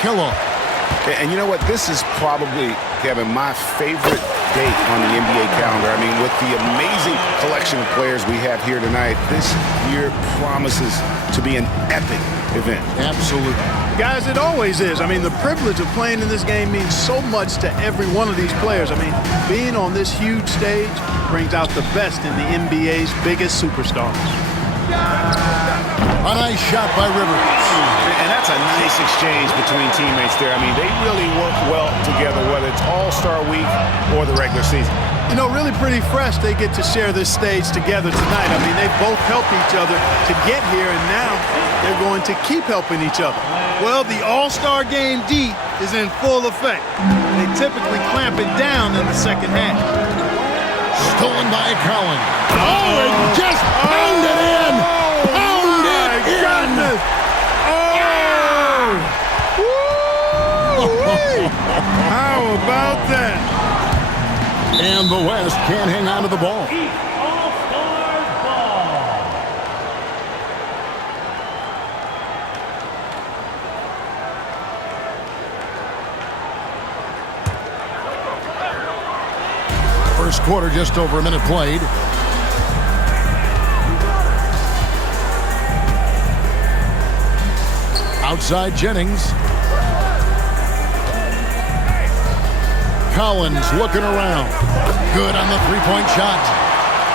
Kellogg. And you know what? This is probably, Kevin, my favorite date on the NBA calendar. I mean, with the amazing collection of players we have here tonight, this year promises to be an epic event. Absolutely. Guys, it always is. I mean, the privilege of playing in this game means so much to every one of these players. I mean, being on this huge stage brings out the best in the NBA's biggest superstars. A nice shot by Rivers. And that's a nice exchange between teammates there. I mean, they really work well together, whether it's All-Star Week or the regular season. You know, really pretty fresh they get to share this stage together tonight. I mean, they both helped each other to get here, and now they're going to keep helping each other. Well, the All-Star Game D is in full effect. They typically clamp it down in the second half. Stolen by Collins. Oh, and just pounded in. Pounded in. How about that? And the West can't hang on to the ball. First quarter, just over a minute played. Outside Jennings. Collins looking around. Good on the three-point shot.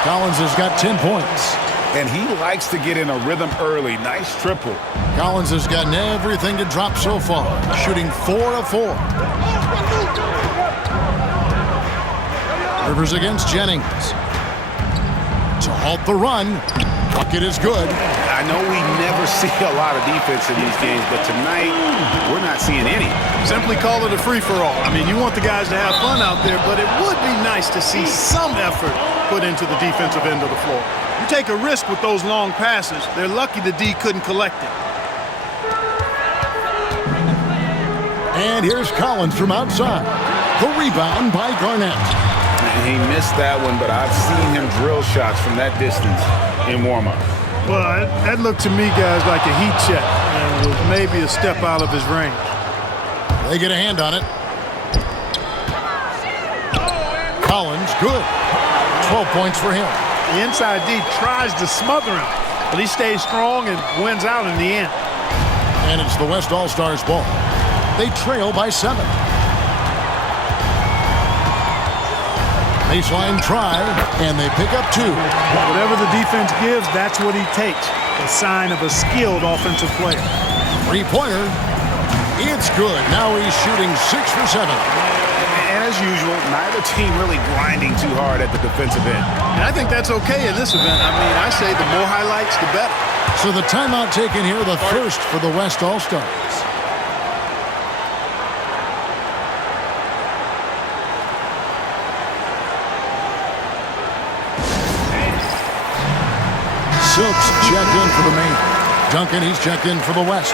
Collins has got 10 points. And he likes to get in a rhythm early. Nice triple. Collins has gotten everything to drop so far, shooting 4 of 4. Rivers against Jennings. To halt the run. Bucket is good. I know we never see a lot of defense in these games, but tonight we're not seeing any. Simply call it a free-for-all. I mean, you want the guys to have fun out there, but it would be nice to see some effort put into the defensive end of the floor. You take a risk with those long passes. They're lucky the D couldn't collect it. And here's Collins from outside. The rebound by Garnett. He missed that one, but I've seen him drill shots from that distance in warm-up. Well, that looked to me, guys, like a heat check, and was maybe a step out of his range. They get a hand on it. Collins, good. 12 points for him. The inside D tries to smother him, but he stays strong and wins out in the end. And it's the West All-Stars ball. They trail by 7. Baseline try, and they pick up 2. Whatever the defense gives, that's what he takes. A sign of a skilled offensive player. Three-pointer. It's good. Now he's shooting 6 for 7. And as usual, neither team really grinding too hard at the defensive end. And I think that's okay in this event. I mean, I say the more highlights, the better. So the timeout taken here, the first for the West All-Stars. Silks checked in for the Maine. Duncan, he's checked in for the West.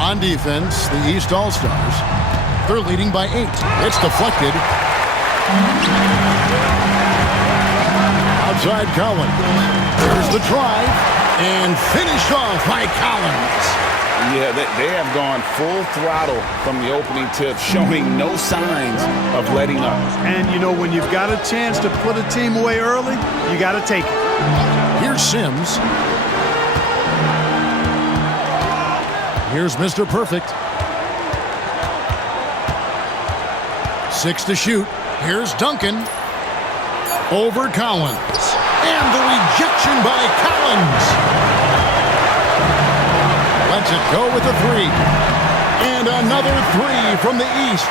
On defense, the East All-Stars. They're leading by 8. It's deflected. Outside Collins. There's the drive. And finished off by Collins. Yeah, they have gone full throttle from the opening tip, showing no signs of letting up. And, you know, when you've got a chance to put a team away early, you got to take it. Here's Sims. Here's Mr. Perfect. 6 to shoot. Here's Duncan. Over Collins. And the rejection by Collins. Lets it go with a 3. And another 3 from the East.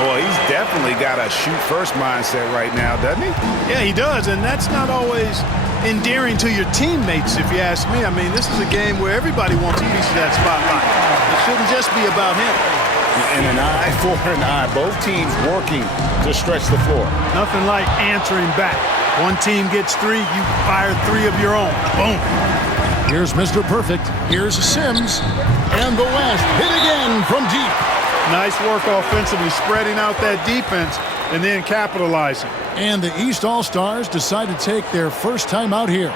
Well, he's definitely got a shoot-first mindset right now, doesn't he? Yeah, he does, and that's not always endearing to your teammates, if you ask me. I mean, this is a game where everybody wants a piece of that spotlight. It shouldn't just be about him. And an eye for an eye. Both teams working to stretch the floor. Nothing like answering back. One team gets 3, you fire 3 of your own. Boom. Here's Mr. Perfect. Here's Sims. And the West hit again from deep. Nice work offensively, spreading out that defense and then capitalizing. And the East All-Stars decide to take their first time out here.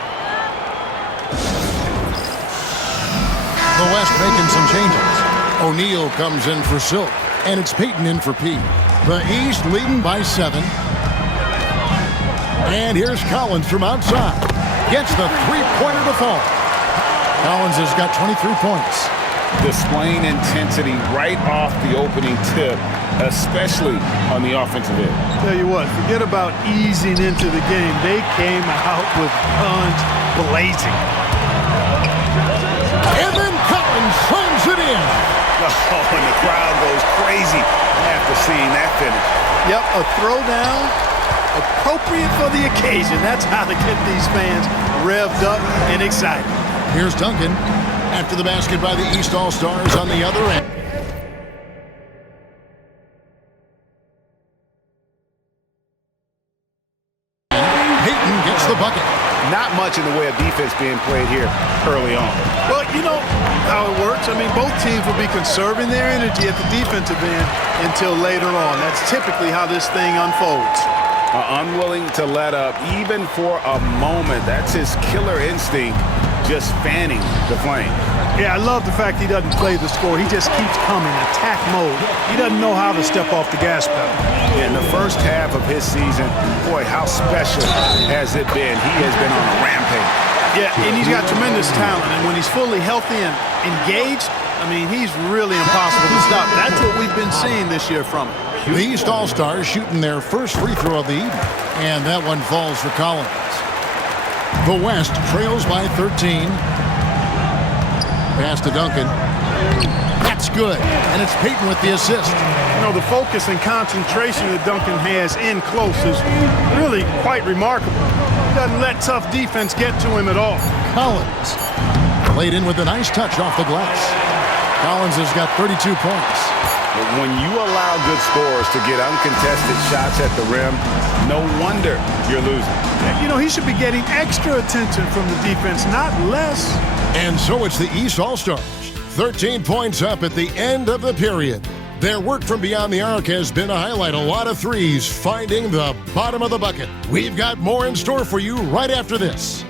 The West making some changes. O'Neal comes in for Silk, and it's Payton in for P. The East leading by 7. And here's Collins from outside. Gets the three-pointer to fall. Collins has got 23 points. Displaying intensity right off the opening tip, especially on the offensive end. Tell you what, forget about easing into the game. They came out with guns blazing. And then Collins slams it in. Oh, and the crowd goes crazy after seeing that finish. Yep, a throwdown appropriate for the occasion. That's how to get these fans revved up and excited. Here's Duncan after the basket by the East All-Stars on the other end. Payton gets the bucket. Not much in the way of defense being played here early on. Well, you know how it works. I mean, both teams will be conserving their energy at the defensive end until later on. That's typically how this thing unfolds. Unwilling to let up even for a moment. That's his killer instinct, just fanning the flame. Yeah, I love the fact he doesn't play the score. He just keeps coming, attack mode. He doesn't know how to step off the gas pedal. In the first half of his season, boy, how special has it been? He has been on a rampage. Yeah, and he's got tremendous talent. And when he's fully healthy and engaged, I mean, he's really impossible to stop. That's what we've been seeing this year from him. The East All-Stars shooting their first free throw of the evening, and that one falls for Collins. The West trails by 13. Pass to Duncan. That's good, and it's Payton with the assist. You know, the focus and concentration that Duncan has in close is really quite remarkable. He doesn't let tough defense get to him at all. Collins played in with a nice touch off the glass. Collins has got 32 points. But when you allow good scorers to get uncontested shots at the rim, no wonder you're losing. You know, he should be getting extra attention from the defense, not less. And so it's the East All-Stars. 13 points up at the end of the period. Their work from beyond the arc has been a highlight. A lot of threes finding the bottom of the bucket. We've got more in store for you right after this.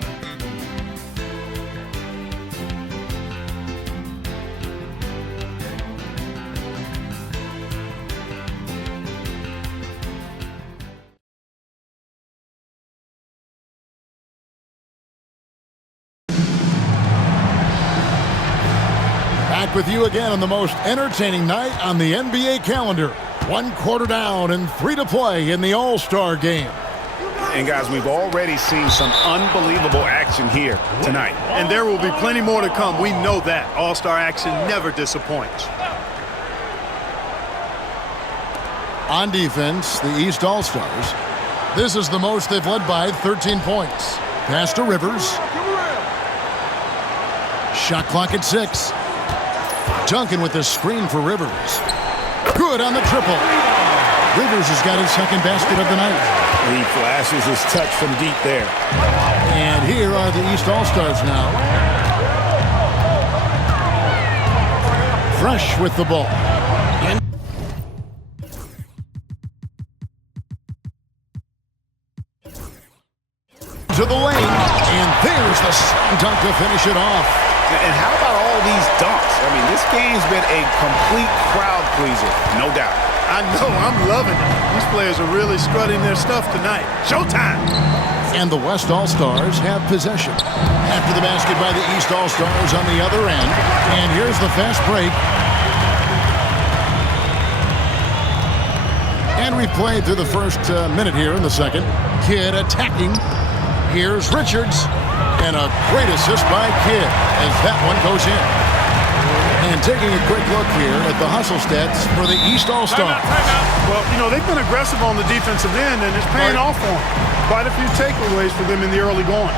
Back with you again on the most entertaining night on the NBA calendar. 1 quarter down and 3 to play in the All-Star game. And guys, we've already seen some unbelievable action here tonight. And there will be plenty more to come. We know that. All-Star action never disappoints. On defense, the East All-Stars. This is the most they've led by 13 points. Pass to Rivers. Shot clock at 6. Duncan with the screen for Rivers. Good on the triple. Rivers has got his second basket of the night. He flashes his touch from deep there. And here are the East All-Stars now. Fresh with the ball. To the lane. And there's the slam dunk to finish it off. And how about all these dunks? I mean, this game's been a complete crowd pleaser, no doubt. I know, I'm loving it. These players are really strutting their stuff tonight. Showtime! And the West All-Stars have possession. After the basket by the East All-Stars on the other end. And here's the fast break. And we've played through the first minute here in the second. Kidd attacking. Here's Richards. And a great assist by Kidd as that one goes in. And taking a quick look here at the hustle stats for the East All-Stars. Well, you know, they've been aggressive on the defensive end, and it's paying off for them. Quite a few takeaways for them in the early going.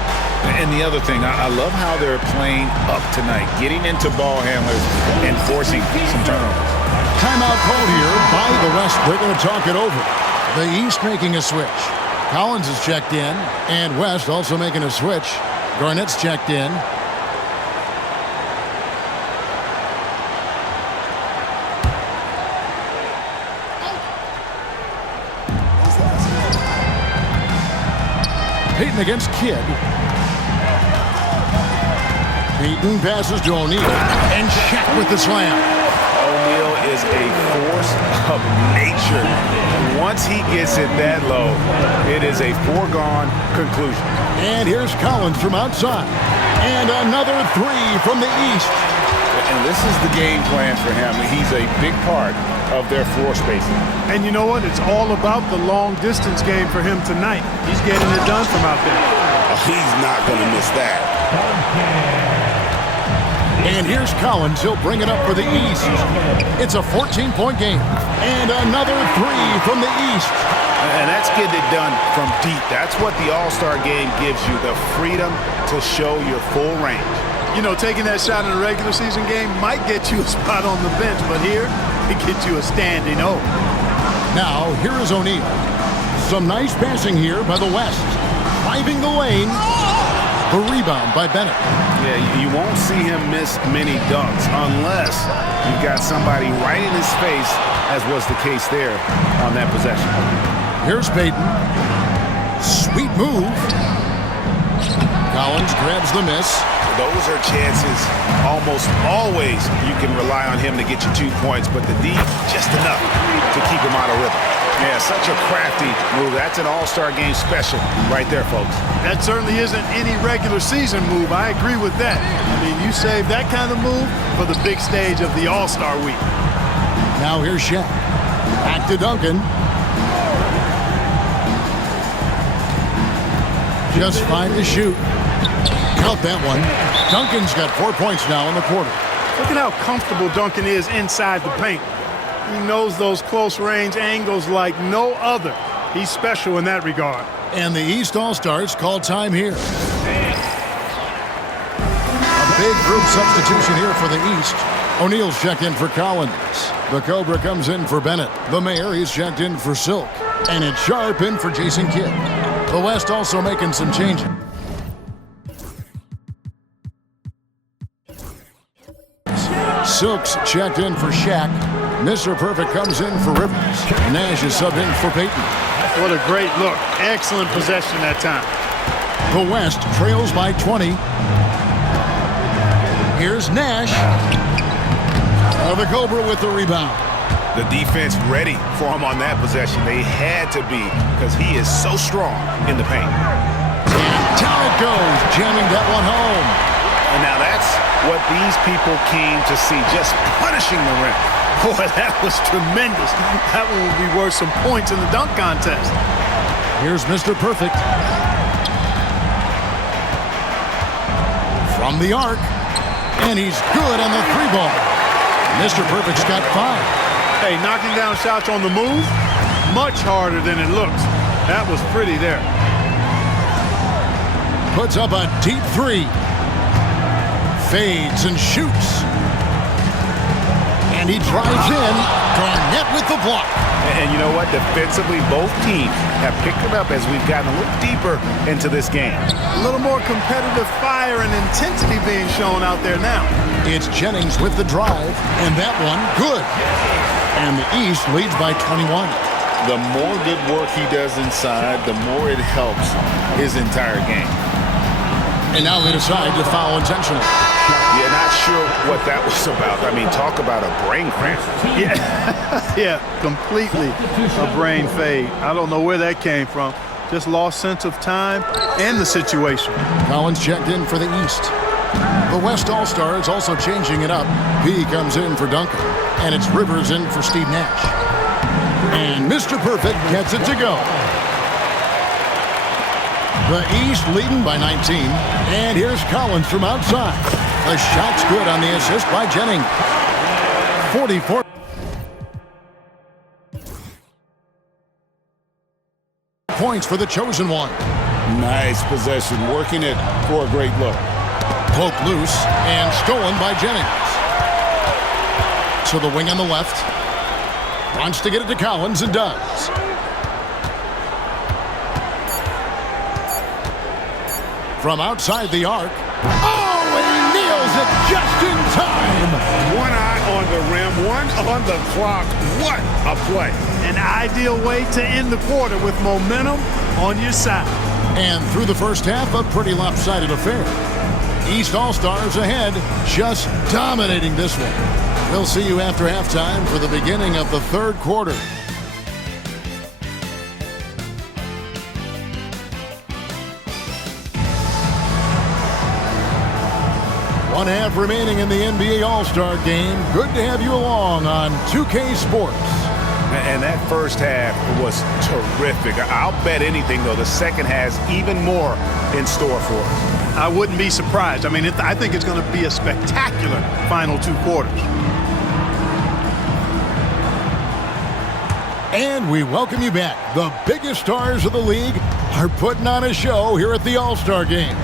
And the other thing, I love how they're playing up tonight, getting into ball handlers and forcing some turnovers. Timeout called here by the West. They're going to talk it over. The East making a switch. Collins is checked in, and West also making a switch. Garnett's checked in. Payton against Kidd. Payton passes to O'Neal. And Shaq with the slam. O'Neal is a force of nature. Once he gets it that low, it is a foregone conclusion. And here's Collins from outside. And another three from the east. And this is the game plan for him. He's a big part of their floor spacing. And you know what? It's all about the long distance game for him tonight. He's getting it done from out there. He's not going to miss that. And here's Collins. He'll bring it up for the East. It's a 14-point game. And another three from the East. And that's getting it done from deep. That's what the All-Star game gives you, the freedom to show your full range. You know, taking that shot in a regular season game might get you a spot on the bench, but here, it gets you a standing O. Now, here is O'Neal. Some nice passing here by the West. Driving the lane. The rebound by Bennett. Yeah, you won't see him miss many dunks unless you've got somebody right in his face, as was the case there on that possession. Here's Payton. Sweet move. Collins grabs the miss. Those are chances almost always you can rely on him to get you 2 points, but the D, just enough to keep him out of rhythm. Yeah, such a crafty move. That's an All-Star game special right there, folks. That certainly isn't any regular season move. I agree with that. I mean, you save that kind of move for the big stage of the All-Star week. Now here's Shaq. Back to Duncan. Just 5 to shoot. Count that one. Duncan's got 4 points now in the quarter. Look at how comfortable Duncan is inside the paint. He knows those close-range angles like no other. He's special in that regard. And the East All-Stars call time here. A big group substitution here for the East. O'Neal's checked in for Collins. The Cobra comes in for Bennett. The Mayor, he's checked in for Silk. And it's Sharp in for Jason Kidd. The West also making some changes. Silk's checked in for Shaq. Mr. Perfect comes in for Rivers. Nash is subbed in for Payton. What a great look. Excellent possession that time. The West trails by 20. Here's Nash. The Cobra with the rebound. The defense ready for him on that possession. They had to be because he is so strong in the paint. And down it goes, jamming that one home. And now that's what these people came to see, just punishing the rim. Boy, that was tremendous. That one will be worth some points in the dunk contest. Here's Mr. Perfect. From the arc. And he's good on the three ball. Mr. Perfect's got 5. Hey, knocking down shots on the move, much harder than it looks. That was pretty there. Puts up a deep 3. Fades and shoots. And he drives in. Garnett with the block. And you know what? Defensively, both teams have picked it up as we've gotten a little deeper into this game. A little more competitive fire and intensity being shown out there now. It's Jennings with the drive. And that one, good. And the East leads by 21. The more good work he does inside, the more it helps his entire game. And now they decide to foul intentionally. Yeah, not sure what that was about. I mean, talk about a brain cramp. Yeah, completely a brain fade. I don't know where that came from. Just lost sense of time and the situation. Collins checked in for the East. The West All-Stars also changing it up. P comes in for Duncan. And it's Rivers in for Steve Nash. And Mr. Perfect gets it to go. The East leading by 19. And here's Collins from outside. The shot's good on the assist by Jennings. 44 points for the chosen one. Nice possession, working it for a great look. Poke loose and stolen by Jennings. To the wing on the left. Wants to get it to Collins and does. From outside the arc. Oh, and he nails it just in time. One eye on the rim, one on the clock. What a play. An ideal way to end the quarter with momentum on your side. And through the first half, a pretty lopsided affair. East All-Stars ahead, just dominating this one. We'll see you after halftime for the beginning of the third quarter. One half remaining in the NBA All-Star Game. Good to have you along on 2K Sports. And that first half was terrific. I'll bet anything, though, the second has even more in store for us. I wouldn't be surprised. I mean, I think it's going to be a spectacular final two quarters. And we welcome you back. The biggest stars of the league are putting on a show here at the All-Star Game.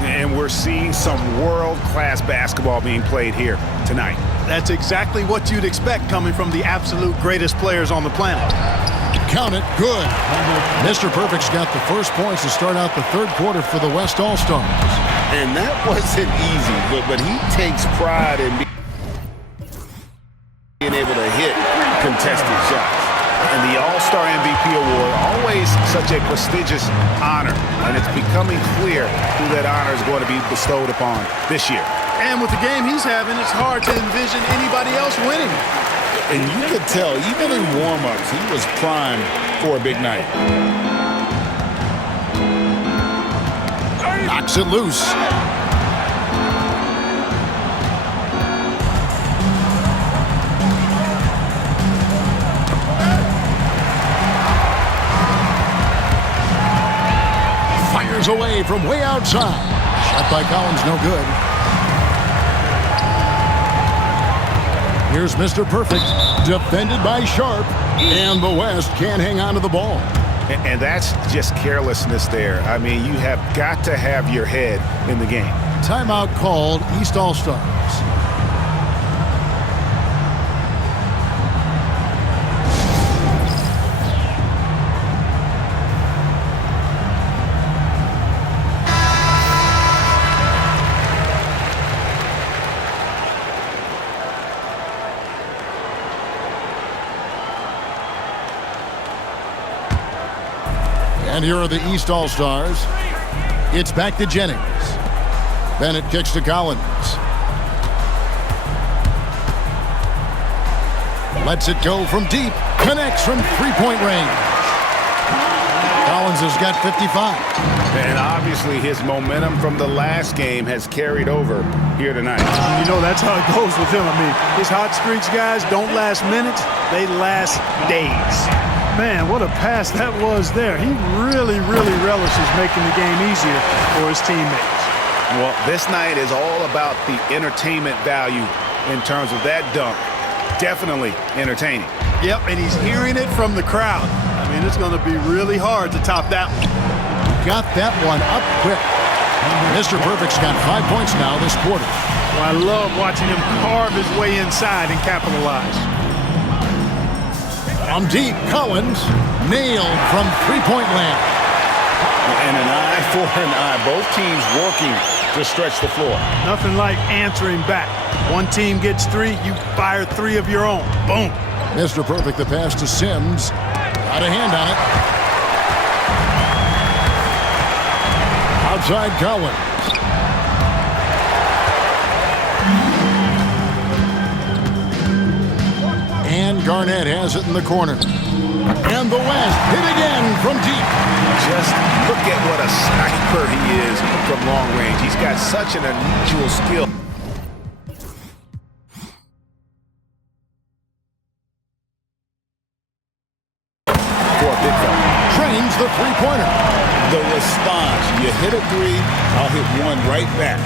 And we're seeing some world-class basketball being played here tonight. That's exactly what you'd expect coming from the absolute greatest players on the planet. Count it, good. Mr. Perfect's got the first points to start out the third quarter for the West All-Stars. And that wasn't easy, but he takes pride in being able to hit contested shots. And the All-Star MVP award, always such a prestigious honor, and it's becoming clear who that honor is going to be bestowed upon this year. And with the game he's having, it's hard to envision anybody else winning. And you could tell, even in warm-ups, he was primed for a big night. Knocks it loose. Fires away from way outside. Shot by Collins, no good. Here's Mr. Perfect, defended by Sharp, and the West can't hang on to the ball. And that's just carelessness there. I mean, you have got to have your head in the game. Timeout called, East All-Stars. And here are the East All-Stars. It's back to Jennings. Bennett kicks to Collins. Lets it go from deep. Connects from three-point range. Collins has got 55. And obviously his momentum from the last game has carried over here tonight. You know, that's how it goes with him. I mean, his hot streaks, guys, don't last minutes. They last days. Man, what a pass that was there. He really relishes making the game easier for his teammates. Well, this night is all about the entertainment value in terms of that dunk. Definitely entertaining. Yep, and he's hearing it from the crowd. I mean, it's going to be really hard to top that one. Got that one up quick. Mr. Perfect's got 5 points now this quarter. Well, I love watching him carve his way inside and capitalize. From deep, Collins nailed from three-point land. And an eye for an eye. Both teams working to stretch the floor. Nothing like answering back. One team gets three, you fire three of your own. Boom. Mr. Perfect, the pass to Sims. Got a hand on it. Outside Collins. And Garnett has it in the corner. And the West hit again from deep. Just look at what a sniper he is from long range. He's got such an unusual skill. For a big fella. Trains the three-pointer. The response, you hit a three, I'll hit one right back.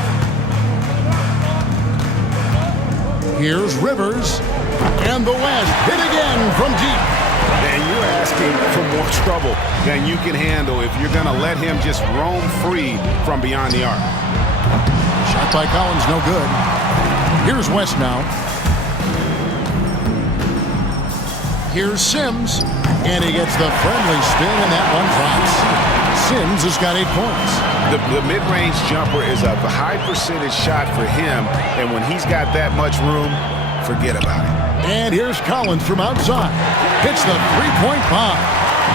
Here's Rivers. And the West hit again from deep. And you're asking for more trouble than you can handle if you're going to let him just roam free from beyond the arc. Shot by Collins, no good. Here's West now. Here's Sims. And he gets the friendly spin, and that one drops. Sims has got 8 points. The mid-range jumper is a high percentage shot for him, and when he's got that much room, forget about it. And here's Collins from outside. Hits the three-point bomb.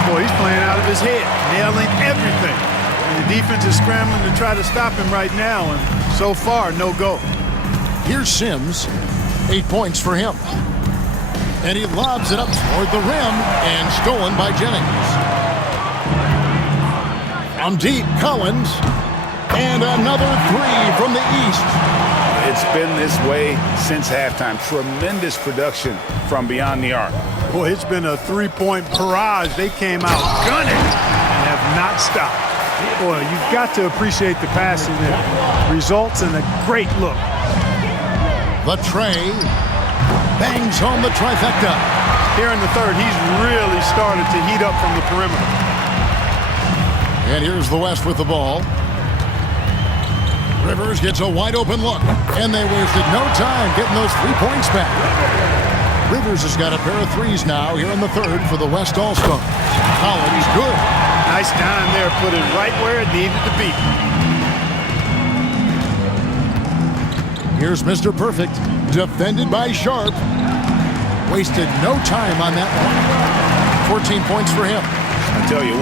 Boy, he's playing out of his head, nailing everything. And the defense is scrambling to try to stop him right now, and so far, no go. Here's Sims. 8 points for him. And he lobs it up toward the rim and stolen by Jennings. From deep, Collins. And another three from the east. It's been this way since halftime. Tremendous production from beyond the arc. Boy, it's been a three-point barrage. They came out gunning and have not stopped. Boy, you've got to appreciate the passing there. Results in a great look. The tray bangs home the trifecta. Here in the third, he's really started to heat up from the perimeter. And here's the West with the ball. Rivers gets a wide open look, and they wasted no time getting those 3 points back. Rivers has got a pair of threes now here in the third for the West All-Stars. Collins good. Nice dime there, put it right where it needed to be. Here's Mr. Perfect, defended by Sharp. Wasted no time on that one. 14 points for him. I tell you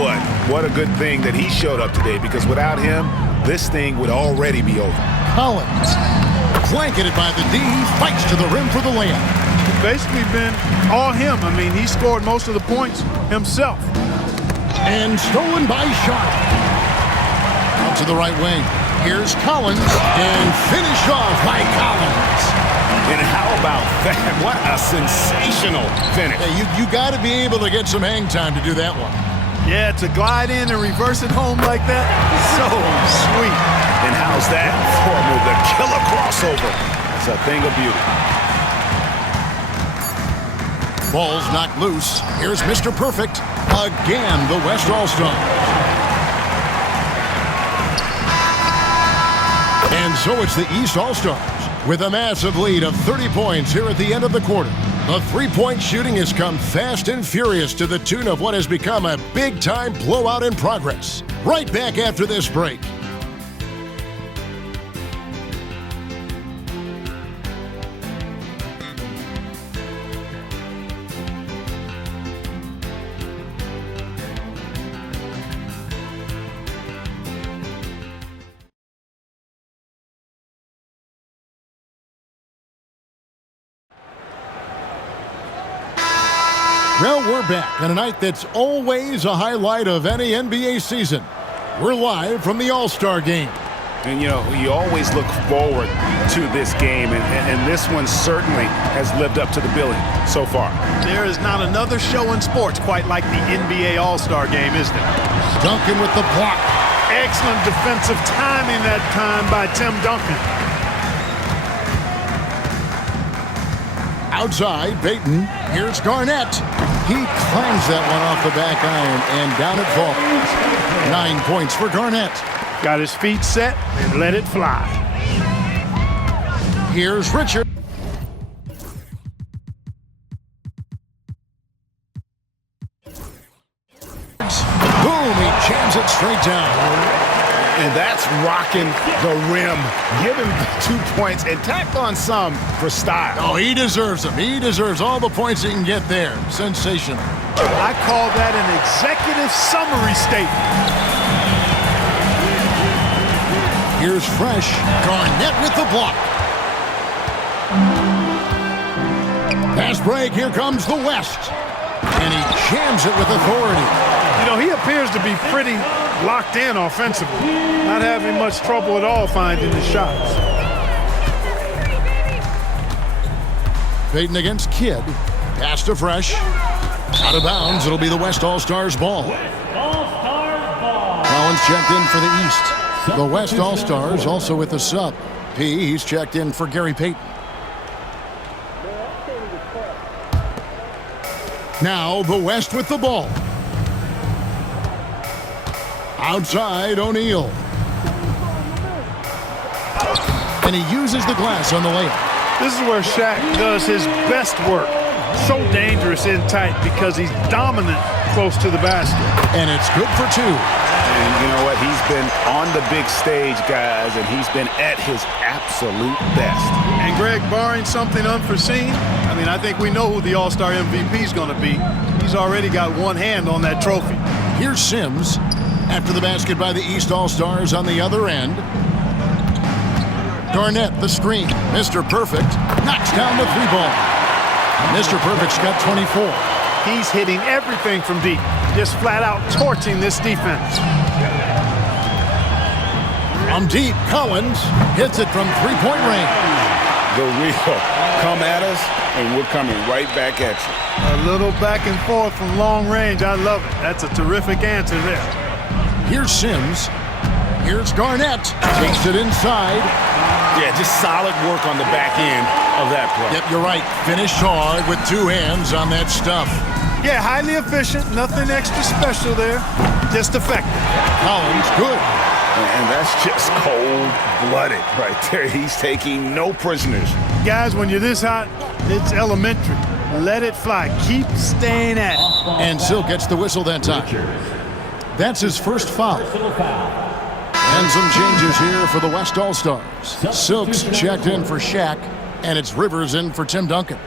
what a good thing that he showed up today, because without him, this thing would already be over. Collins, blanketed by the D, fights to the rim for the layup. It's basically been all him. I mean, he scored most of the points himself. And stolen by Sharp. Out to the right wing. Here's Collins, and finished off by Collins. And how about that? What a sensational finish. Hey, you got to be able to get some hang time to do that one. Yeah, to glide in and reverse it home like that, so sweet. And how's that for the killer crossover? It's a thing of beauty. Ball's knocked loose. Here's Mr. Perfect. Again, the West All-Stars. And so it's the East All-Stars with a massive lead of 30 points here at the end of the quarter. The three-point shooting has come fast and furious to the tune of what has become a big-time blowout in progress. Right back after this break. Well, we're back on a night that's always a highlight of any NBA season. We're live from the All-Star Game. And, you know, you always look forward to this game, and this one certainly has lived up to the billing so far. There is not another show in sports quite like the NBA All-Star Game, is there? Duncan with the block. Excellent defensive timing that time by Tim Duncan. Outside, Payton. Here's Garnett. He climbs that one off the back iron, and down it falls. 9 points for Garnett. Got his feet set and let it fly. Here's Richard. Boom, he jams it straight down. And that's rocking the rim. Give him 2 points and tack on some for style. Oh, he deserves them. He deserves all the points he can get there. Sensational. I call that an executive summary statement. Here's Fresh. Garnett with the block. Pass break. Here comes the West. And he jams it with authority. You know, he appears to be pretty locked in offensively. Not having much trouble at all finding the shots. Payton against Kidd. Pass to Fresh. Out of bounds. It'll be the West All-Stars ball. Collins checked in for the East. The West All-Stars also with the sub. He's checked in for Gary Payton. Now the West with the ball. Outside, O'Neal. And he uses the glass on the layup. This is where Shaq does his best work. So dangerous in tight because he's dominant close to the basket. And it's good for 2. And you know what? He's been on the big stage, guys, and he's been at his absolute best. And Greg, barring something unforeseen, I mean, I think we know who the All-Star MVP is going to be. He's already got one hand on that trophy. Here's Sims. After the basket by the East All-Stars on the other end. Garnett, the screen. Mr. Perfect knocks down the three ball. Mr. Perfect's got 24. He's hitting everything from deep. Just flat out torching this defense. From deep, Collins hits it from three-point range. The real come at us, and we're coming right back at you. A little back and forth from long range. I love it. That's a terrific answer there. Here's Sims. Here's Garnett. Takes it inside. Yeah, just solid work on the back end of that play. Yep, you're right. Finished hard with two hands on that stuff. Yeah, highly efficient. Nothing extra special there. Just effective. Collins, good. And that's just cold-blooded right there. He's taking no prisoners. Guys, when you're this hot, it's elementary. Let it fly. Keep staying at it. And Silk gets the whistle that time. That's his first foul. And some changes here for the West All-Stars. Silk's checked in for Shaq, and it's Rivers in for Tim Duncan.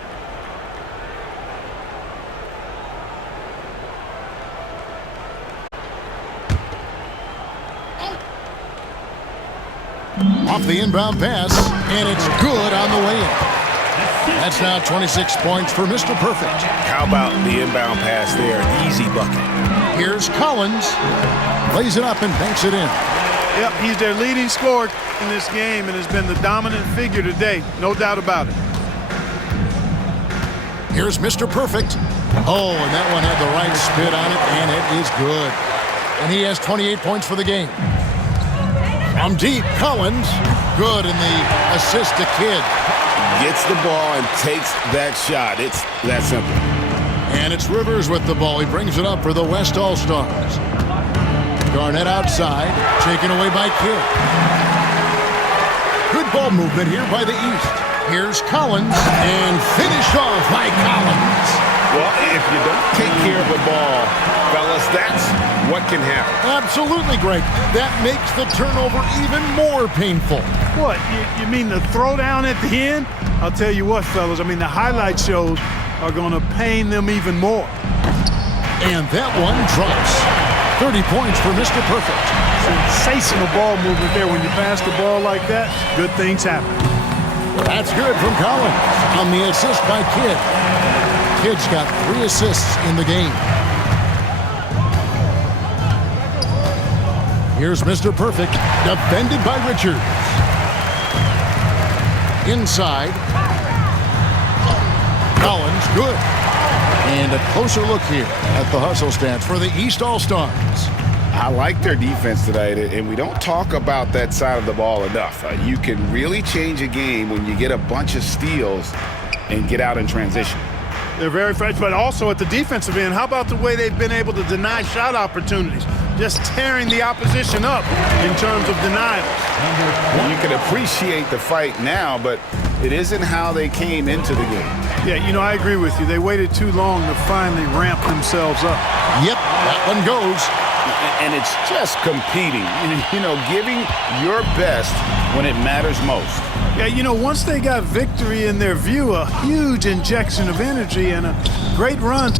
Off the inbound pass, and it's good on the way in. That's now 26 points for Mr. Perfect. How about the inbound pass there? Easy bucket. Here's Collins. Lays it up and banks it in. Yep, he's their leading scorer in this game and has been the dominant figure today. No doubt about it. Here's Mr. Perfect. Oh, and that one had the right spit on it, and it is good. And he has 28 points for the game. From deep, Collins. Good in the assist to Kidd. Gets the ball and takes that shot. It's that simple. And it's Rivers with the ball. He brings it up for the West All-Stars. Garnett outside, taken away by Kidd. Good ball movement here by the East. Here's Collins, and finished off by Collins. Well, if you don't take care of the ball, fellas, that's what can happen. Absolutely, Greg. That makes the turnover even more painful. What, you mean the throwdown at the end? I'll tell you what, fellas, I mean, the highlight shows are going to pain them even more. And that one drops. 30 points for Mr. Perfect. Sensational ball movement there. When you pass the ball like that, good things happen. That's good from Collins on the assist by Kidd. Kidd's got 3 assists in the game. Here's Mr. Perfect, defended by Richards. Inside. Collins, good. And a closer look here at the hustle stats for the East All-Stars. I like their defense tonight, and we don't talk about that side of the ball enough. You can really change a game when you get a bunch of steals and get out in transition. They're very fresh, but also at the defensive end, how about the way they've been able to deny shot opportunities? Just tearing the opposition up in terms of denials. You can appreciate the fight now, but it isn't how they came into the game. Yeah, you know, I agree with you. They waited too long to finally ramp themselves up. Yep, that one goes. And it's just competing, you know, giving your best when it matters most. Yeah, you know, once they got victory in their view, a huge injection of energy and a great run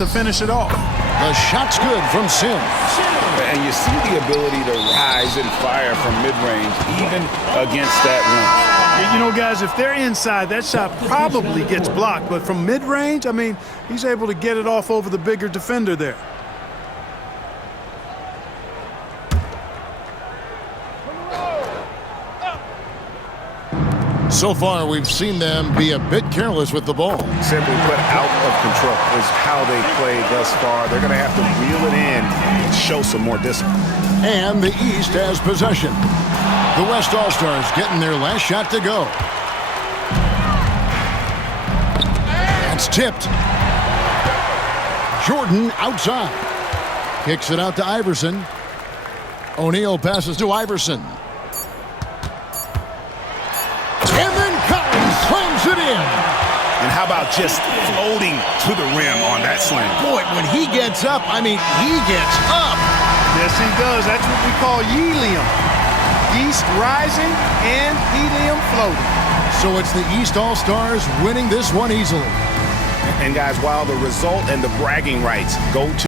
to finish it off. The shot's good from Sims. And you see the ability to rise and fire from mid-range, even against that rim. You know, guys, if they're inside, that shot probably gets blocked. But from mid-range, I mean, he's able to get it off over the bigger defender there. So far, we've seen them be a bit careless with the ball. Simply put, out of control is how they played thus far. They're going to have to reel it in and show some more discipline. And the East has possession. The West All-Stars getting their last shot to go. That's tipped. Jordan outside. Kicks it out to Iverson. O'Neal passes to Iverson. And then Collins slams it in. And how about just floating to the rim on that slam? Boy, when he gets up, I mean, he gets up. Yes, he does. That's what we call helium. East rising and helium floating. So it's the East All-Stars winning this one easily. And guys, while the result and the bragging rights go to